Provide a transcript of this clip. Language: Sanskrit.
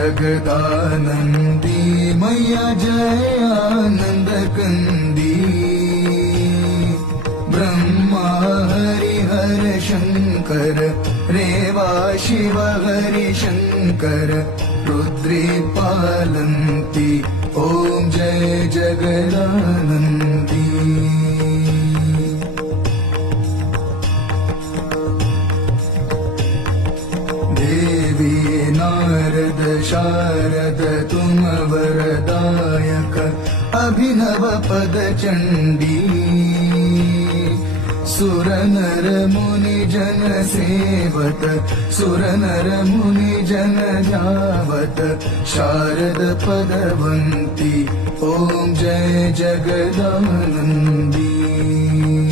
जगदानंदी मैया जय आनंद कंदी ब्रह्मा हरिहर शंकर रेवा शिव हरि शंकर रुद्री पालन्ति ओम जय जगदानंदी। देवी नारद शारद तुम वरदायक अभिनव पद चंडी सुर नर मुनि जन सेवत सुर नर मुनि जन ध्यावत शारद पदवंती ओम जय जगदानंदी।